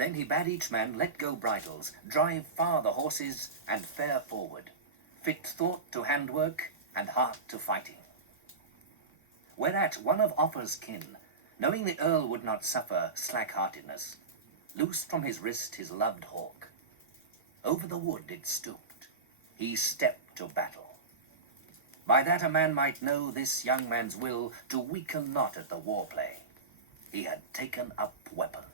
Then he bade each man let go bridles, drive far the horses, and fare forward, fit thought to handwork, and heart to fighting. Whereat one of Offa's kin, knowing the earl would not suffer slack-heartedness, loosed from his wrist his loved hawk. Over the wood it stooped. He stepped to battle. By that a man might know this young man's will to weaken not at the war-play. He had taken up weapons.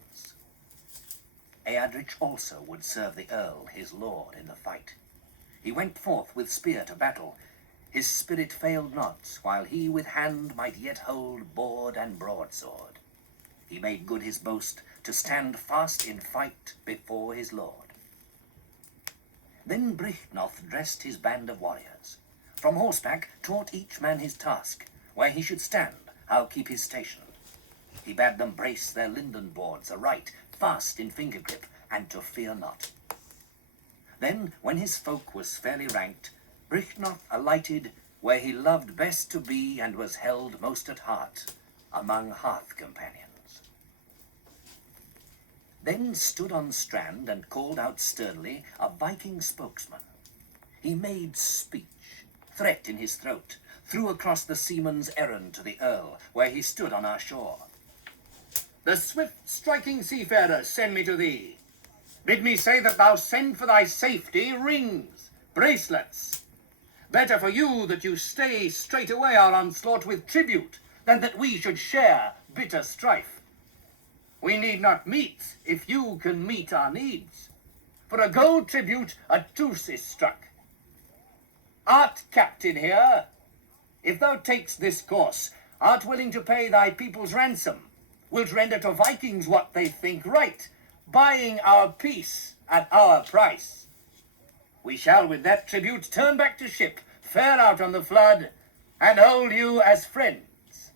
Eadrich also would serve the earl, his lord, in the fight. He went forth with spear to battle. His spirit failed not, while he with hand might yet hold board and broadsword. He made good his boast to stand fast in fight before his lord. Then Byrhtnoth dressed his band of warriors. From horseback taught each man his task, where he should stand, how keep his station. He bade them brace their linden boards aright, fast in finger grip, and to fear not. Then, when his folk was fairly ranked, Byrhtnoth alighted where he loved best to be and was held most at heart, among hearth companions. Then stood on strand and called out sternly a Viking spokesman. He made speech, threat in his throat, threw across the seaman's errand to the earl, where he stood on our shore. The swift-striking seafarers send me to thee. Bid me say that thou send for thy safety rings, bracelets. Better for you that you stay straight away our onslaught with tribute, than that we should share bitter strife. We need not meet if you can meet our needs. For a gold tribute a truce is struck. Art captain here? If thou takest this course, art willing to pay thy people's ransom, wilt render to Vikings what they think right, buying our peace at our price. We shall with that tribute turn back to ship, fare out on the flood, and hold you as friends.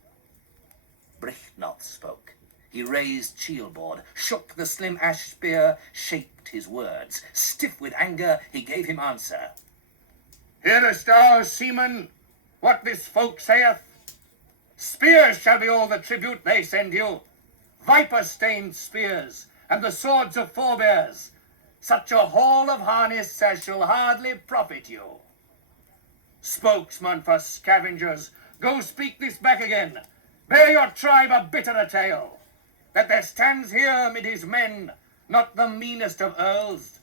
Byrhtnoth spoke. He raised shieldboard, shook the slim ash spear, shaped his words. Stiff with anger, he gave him answer. Hearest thou, seaman, what this folk saith? Spears shall be all the tribute they send you, viper-stained spears, and the swords of forebears, such a haul of harness as shall hardly profit you. Spokesman for scavengers, go speak this back again. Bear your tribe a bitterer tale, that there stands here mid his men not the meanest of earls,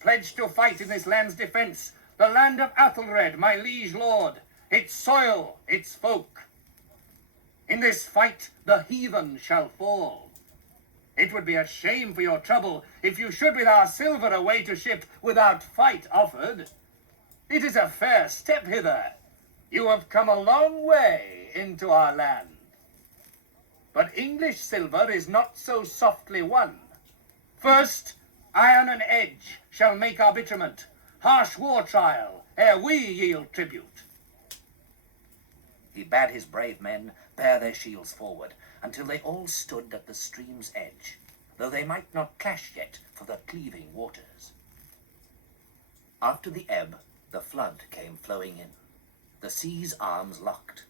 pledged to fight in this land's defence, the land of Athelred, my liege lord, its soil, its folk. In this fight the heathen shall fall. It would be a shame for your trouble if you should with our silver away to ship without fight offered. It is a fair step hither. You have come a long way into our land. But English silver is not so softly won. First, iron and edge shall make arbitrament, harsh war trial, ere we yield tribute. He bade his brave men bear their shields forward, until they all stood at the stream's edge, though they might not clash yet for the cleaving waters. After the ebb, the flood came flowing in, the sea's arms locked.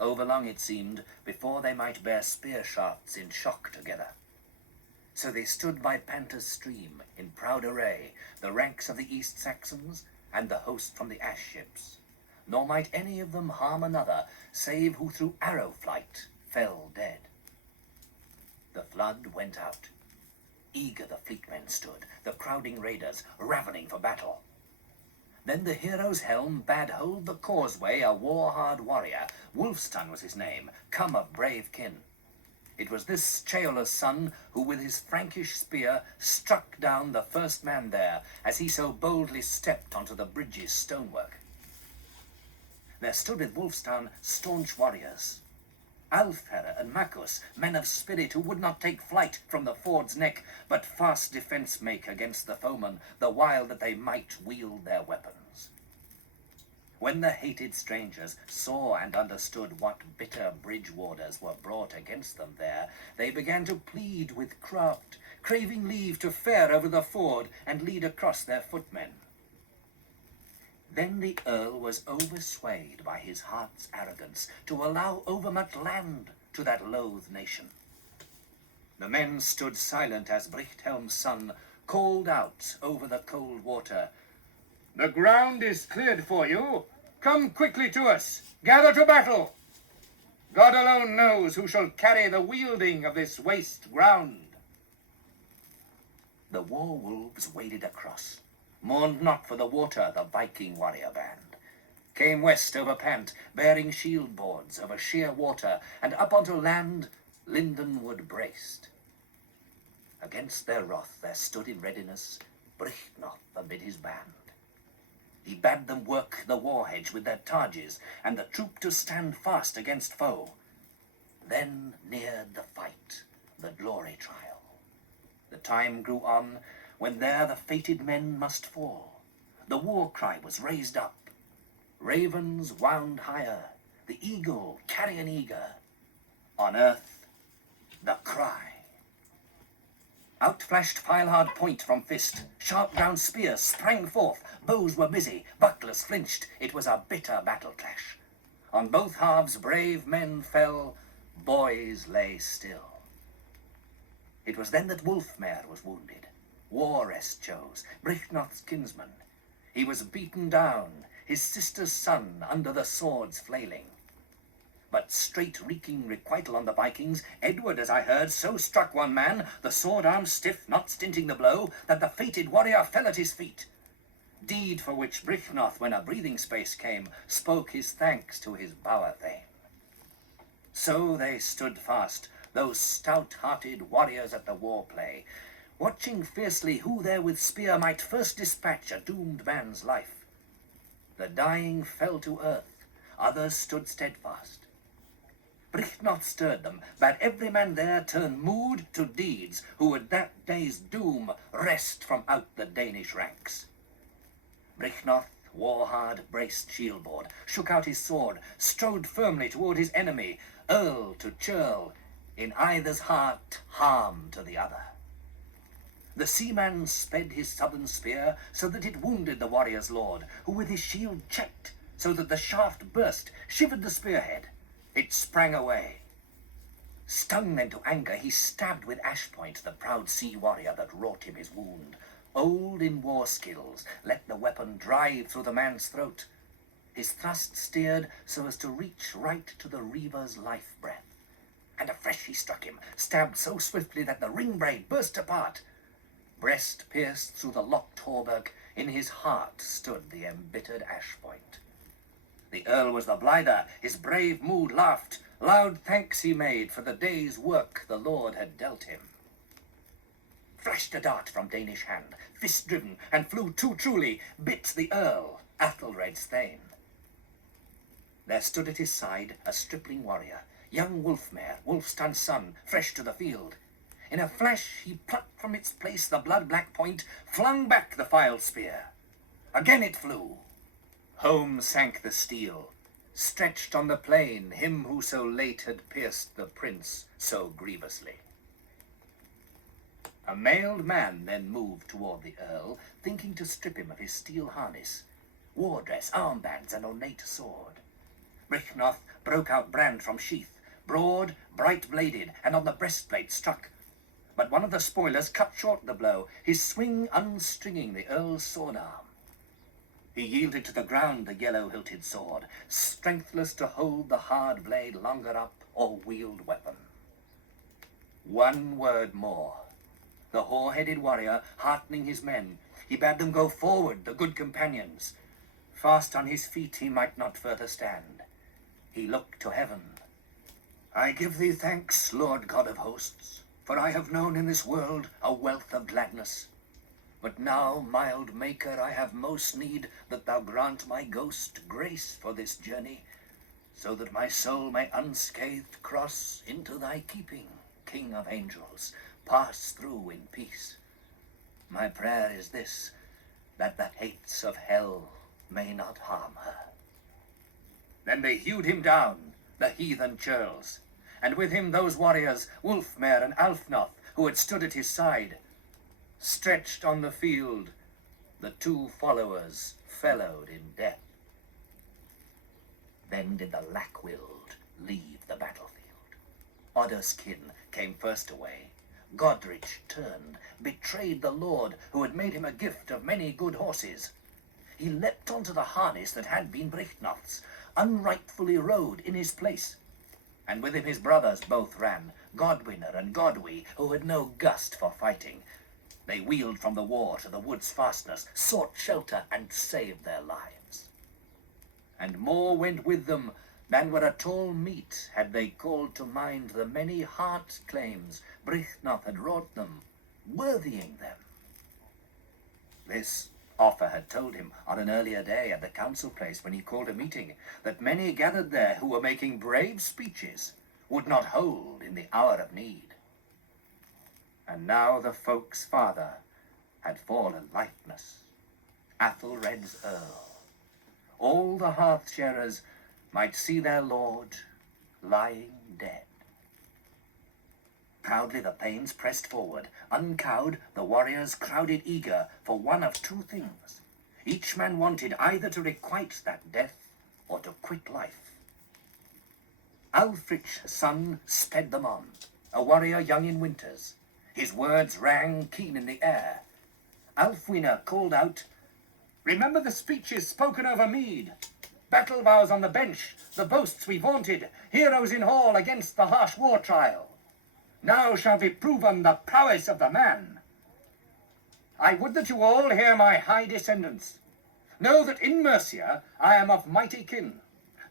Overlong it seemed before they might bear spear shafts in shock together. So they stood by Panther's stream in proud array, the ranks of the East Saxons and the host from the ash ships. Nor might any of them harm another, save who through arrow flight fell dead. The flood went out. Eager the fleetmen stood, the crowding raiders, ravening for battle. Then the hero's helm bade hold the causeway a war-hard warrior. Wulfstan was his name, come of brave kin. It was this Ceola's son who with his Frankish spear struck down the first man there, as he so boldly stepped onto the bridge's stonework. There stood with Wulfstan staunch warriors, Alfher and Maccus, men of spirit who would not take flight from the ford's neck, but fast defence make against the foeman, the while that they might wield their weapons. When the hated strangers saw and understood what bitter bridge warders were brought against them there, they began to plead with craft, craving leave to fare over the ford and lead across their footmen. Then the earl was overswayed by his heart's arrogance to allow overmuch land to that loath nation. The men stood silent as Byrhthelm's son called out over the cold water, "The ground is cleared for you. Come quickly to us. Gather to battle. God alone knows who shall carry the wielding of this waste ground." The war wolves waded across, mourned not for the water, the Viking warrior band. Came west over pant, bearing shield boards over sheer water, and up onto land lindenwood braced. Against their wrath there stood in readiness Byrhtnoth amid his band. He bade them work the war hedge with their targes, and the troop to stand fast against foe. Then neared the fight, the glory trial. The time grew on when there the fated men must fall. The war cry was raised up. Ravens wound higher, the eagle carrion eager. On earth, the cry. Out flashed file-hard point from fist. Sharp ground spears sprang forth. Bows were busy. Bucklers flinched. It was a bitter battle clash. On both halves brave men fell. Boys lay still. It was then that Wulfmare was wounded. War rest chose, Byrhtnoth's kinsman. He was beaten down, his sister's son under the swords flailing. But straight wreaking requital on the Vikings, Edward, as I heard, so struck one man, the sword arm stiff, not stinting the blow, that the fated warrior fell at his feet. Deed for which Byrhtnoth, when a breathing space came, spoke his thanks to his bower thane. So they stood fast, those stout-hearted warriors at the war play, watching fiercely who there with spear might first dispatch a doomed man's life. The dying fell to earth, others stood steadfast. Byrhtnoth stirred them, bade every man there turn mood to deeds, who would that day's doom wrest from out the Danish ranks. Byrhtnoth, war-hard, braced shieldboard, shook out his sword, strode firmly toward his enemy, earl to churl, in either's heart harm to the other. The seaman sped his southern spear, so that it wounded the warrior's lord, who with his shield checked, so that the shaft burst, shivered the spearhead. It sprang away. Stung then to anger, he stabbed with ash point the proud sea warrior that wrought him his wound. Old in war skills, let the weapon drive through the man's throat. His thrust steered so as to reach right to the reaver's life breath. And afresh he struck him, stabbed so swiftly that the ring braid burst apart. Breast pierced through the locked hauberk, in his heart stood the embittered ash point. The earl was the blither, his brave mood laughed, loud thanks he made for the day's work the Lord had dealt him. Flashed a dart from Danish hand, fist driven, and flew too truly, bit the earl, Athelred's thane. There stood at his side a stripling warrior, young Wulfmare, Wulfstan's son, fresh to the field. In a flash he plucked from its place the blood-black point, flung back the filed spear. Again it flew. Home sank the steel, stretched on the plain him who so late had pierced the prince so grievously. A mailed man then moved toward the earl, thinking to strip him of his steel harness, war dress, armbands, and ornate sword. Byrhtnoth broke out brand from sheath, broad, bright-bladed, and on the breastplate struck. But one of the spoilers cut short the blow, his swing unstringing the earl's sword-arm. He yielded to the ground the yellow-hilted sword, strengthless to hold the hard blade longer up or wield weapon. One word more. The hoar-headed warrior, heartening his men, he bade them go forward, the good companions. Fast on his feet he might not further stand. He looked to heaven. I give thee thanks, Lord God of hosts, for I have known in this world a wealth of gladness. But now, mild Maker, I have most need that thou grant my ghost grace for this journey, so that my soul may unscathed cross into thy keeping, King of angels, pass through in peace. My prayer is this, that the hates of hell may not harm her. Then they hewed him down, the heathen churls, and with him those warriors, Wulfmare and Alfnoth, who had stood at his side. Stretched on the field, the two followers fellowed in death. Then did the lack-willed leave the battlefield. Odder's kin came first away, Godrich turned, betrayed the lord who had made him a gift of many good horses. He leapt onto the harness that had been Byrhtnoth's, unrightfully rode in his place. And with him his brothers both ran, Godwinner and Godwy, who had no gust for fighting. They wheeled from the war to the wood's fastness, sought shelter, and saved their lives. And more went with them than were at all meet, had they called to mind the many heart claims Byrhtnoth had wrought them, worthying them. This Offa had told him on an earlier day at the council place when he called a meeting, that many gathered there who were making brave speeches would not hold in the hour of need. And now the folk's father had fallen lifeless, Athelred's earl. All the hearth-sharers might see their lord lying dead. Proudly the thanes pressed forward. Uncowed, the warriors crowded eager for one of two things. Each man wanted either to requite that death or to quit life. Alfric's son sped them on, a warrior young in winters. His words rang keen in the air. Alfwine called out, "Remember the speeches spoken over mead, battle vows on the bench, the boasts we vaunted, heroes in hall against the harsh war trial. Now shall be proven the prowess of the man. I would that you all hear my high descendants. Know that in Mercia I am of mighty kin,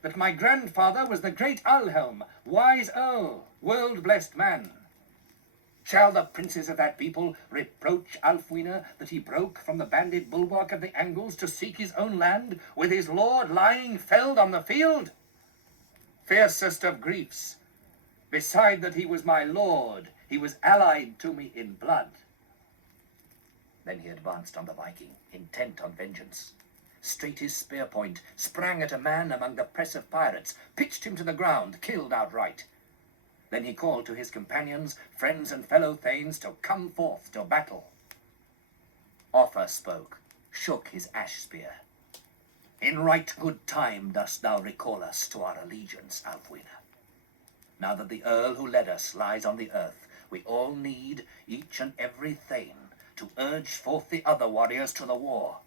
that my grandfather was the great Alhelm, wise earl, world-blessed man. Shall the princes of that people reproach Alfwine that he broke from the banded bulwark of the Angles to seek his own land, with his lord lying felled on the field? Fiercest of griefs, beside that he was my lord, he was allied to me in blood." Then he advanced on the Viking, intent on vengeance. Straight his spear point sprang at a man among the press of pirates, pitched him to the ground, killed outright. Then he called to his companions, friends and fellow thanes to come forth to battle. Offa spoke, shook his ash spear. "In right good time dost thou recall us to our allegiance, Alfwine. Now that the earl who led us lies on the earth, we all need, each and every thane, to urge forth the other warriors to the war,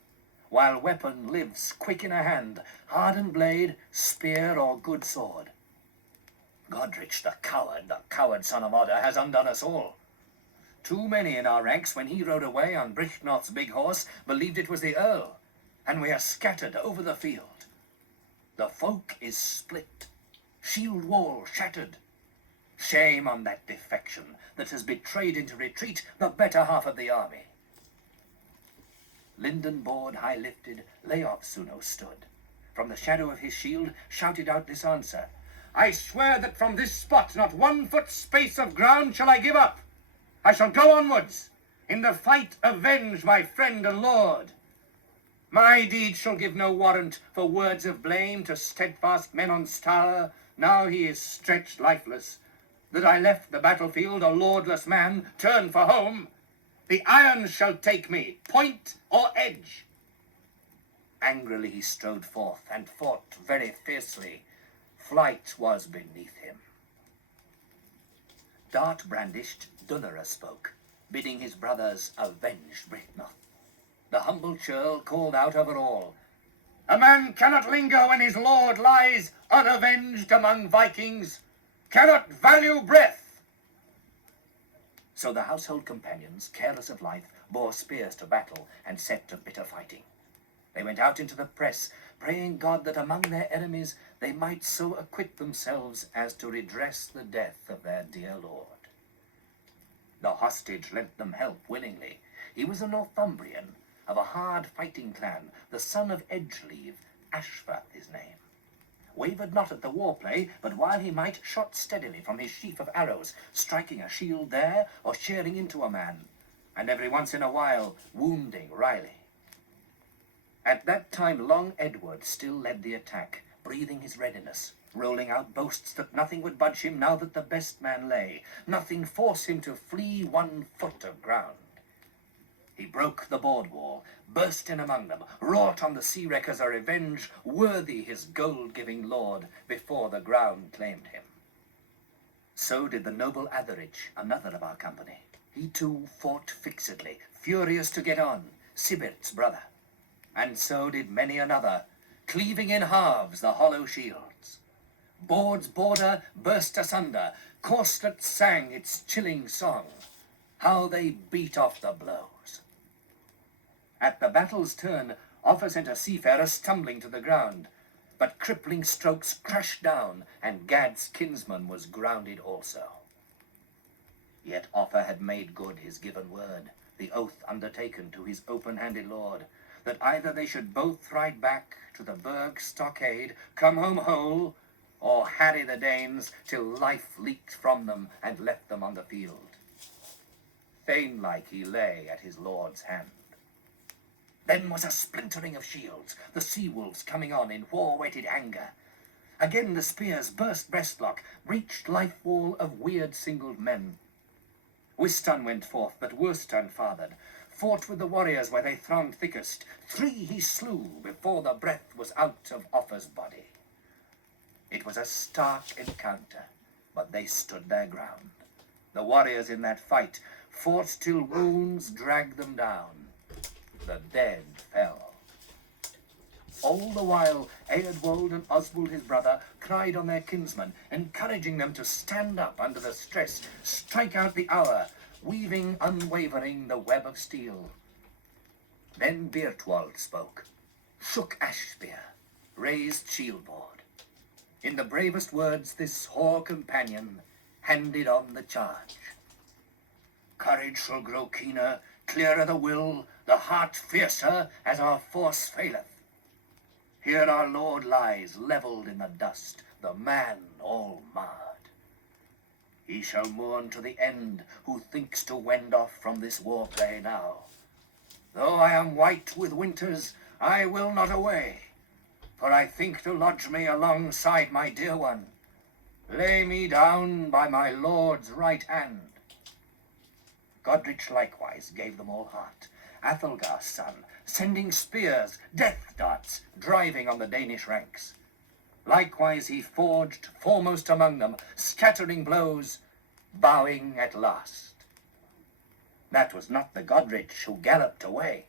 while weapon lives quick in a hand, hardened blade, spear, or good sword. Godrich, the coward son of Odda, has undone us all. Too many in our ranks, when he rode away on Byrhtnoth's big horse, believed it was the earl, and we are scattered over the field. The folk is split, shield wall shattered. Shame on that defection that has betrayed into retreat the better half of the army." Linden board high lifted, Leofsuno stood. From the shadow of his shield shouted out this answer: "I swear that from this spot not 1 foot space of ground shall I give up. I shall go onwards, in the fight avenge my friend and lord. My deed shall give no warrant for words of blame to steadfast men on Stour, now he is stretched lifeless, that I left the battlefield a lordless man, turned for home. The irons shall take me, point or edge." Angrily he strode forth, and fought very fiercely. Flight was beneath him. Dart brandished, Dunera spoke, bidding his brothers avenge Byrhtnoth. The humble churl called out over all, "A man cannot linger when his lord lies unavenged among Vikings, cannot value breath." So the household companions, careless of life, bore spears to battle and set to bitter fighting. They went out into the press, praying God that among their enemies they might so acquit themselves as to redress the death of their dear lord. The hostage lent them help willingly. He was a Northumbrian, of a hard-fighting clan, the son of Edgeleave, Ashfa his name. Wavered not at the war-play, but while he might, shot steadily from his sheaf of arrows, striking a shield there, or shearing into a man, and every once in a while wounding wryly. At that time long Edward still led the attack, breathing his readiness, rolling out boasts that nothing would budge him now that the best man lay, nothing force him to flee 1 foot of ground. He broke the board wall, burst in among them, wrought on the sea wreckers a revenge worthy his gold-giving lord before the ground claimed him. So did the noble Atherich, another of our company. He too fought fixedly, furious to get on, Sibert's brother. And so did many another, cleaving in halves the hollow shields. Board's border burst asunder, corslet sang its chilling song. How they beat off the blows. At the battle's turn, Offa sent a seafarer stumbling to the ground, but crippling strokes crushed down, and Gad's kinsman was grounded also. Yet Offa had made good his given word, the oath undertaken to his open-handed lord, that either they should both ride back to the Burg stockade, come home whole, or harry the Danes till life leaked from them and left them on the field. Thane-like he lay at his lord's hand. Then was a splintering of shields, the sea-wolves coming on in war-whetted anger. Again the spears burst breastlock, breached life-wall of weird singled men. Wistan went forth, but Worstan fathered, fought with the warriors where they thronged thickest. 3 he slew before the breath was out of Offa's body. It was a stark encounter, but they stood their ground. The warriors in that fight fought till wounds dragged them down. The dead fell. All the while, Eadwald and Oswald his brother cried on their kinsmen, encouraging them to stand up under the stress, strike out the hour, weaving unwavering the web of steel. Then Byrhtnoth spoke, shook ash spear, raised shield-board. In the bravest words this hoar companion handed on the charge. Courage shall grow keener, clearer the will, the heart fiercer as our force faileth. Here our lord lies levelled in the dust, the man all marred. He shall mourn to the end who thinks to wend off from this war play now. Though I am white with winters, I will not away, for I think to lodge me alongside my dear one. Lay me down by my lord's right hand. Godrich likewise gave them all heart, Athelgar's son, sending spears, death darts, driving on the Danish ranks. Likewise he forged foremost among them, scattering blows, bowing at last. That was not the Godrich who galloped away.